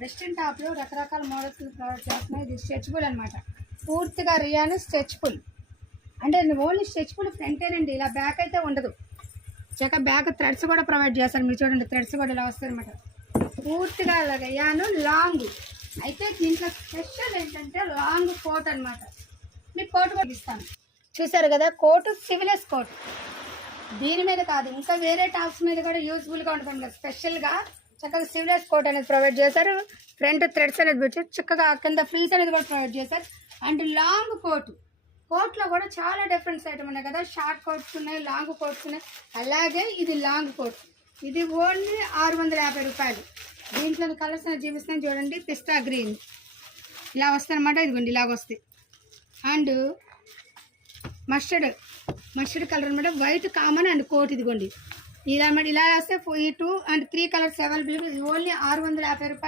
Western టాప్లో రకరకాల models provide చేస్తున్నాయి. ఇది స్ట్రెచ్బుల్ అనమాట, పూర్తిగా రియాన్ స్ట్రెచ్బుల్ అంటే ఓన్లీ స్ట్రెచ్బుల్ ఫ్రంటేనండి, ఇలా బ్యాక్ అయితే ఉండదు. చక్కగా బ్యాక్ థ్రెడ్స్ కూడా ప్రొవైడ్ చేస్తారు. మీరు చూడండి, థ్రెడ్స్ కూడా ఇలా వస్తాయి అనమాట. పూర్తిగా ఇలా రియాన్ లాంగ్ అయితే దీంట్లో స్పెషల్ ఏంటంటే లాంగ్ కోట్ అనమాట. మీకు కోట్ కూడా ఇస్తాను, చూసారు కదా, కోటు సివిలెస్ కోట్. దీని మీద కాదు, ఇంకా వేరే టాప్స్ మీద కూడా యూజ్ఫుల్గా ఉంటుంది. స్పెషల్గా చక్కగా సివిలెస్ కోట్ అనేది ప్రొవైడ్ చేశారు. ఫ్రంట్ థ్రెడ్స్ అనేది పెట్టారు, చక్కగా కింద ఫ్రీజ్ అనేది కూడా ప్రొవైడ్ చేశారు. అండ్ లాంగ్ కోట్, కోట్లో కూడా చాలా డిఫరెన్స్ ఐటమ్ ఉన్నాయి కదా. షార్ట్ కోట్స్ ఉన్నాయి, లాంగ్ కోట్స్ ఉన్నాయి. అలాగే ఇది లాంగ్ కోట్, ఇది ఓన్లీ 650 రూపాయలు. దీంట్లో కలర్స్ అనేది చూపిస్తాను చూడండి. పిస్తా గ్రీన్ ఇలా వస్తాయి అనమాట, ఇదిగోండి ఇలాగ వస్తాయి. అండ్ మస్టర్డ్ కలర్ అనమాట, వైట్ కామన్ అండ్ కోట్ ఇదిగోండి ఇలా అనమాట. ఇలా వస్తే 2 and 3 కలర్స్ అవైలబుల్. ఓన్లీ 650 రూపాయలు.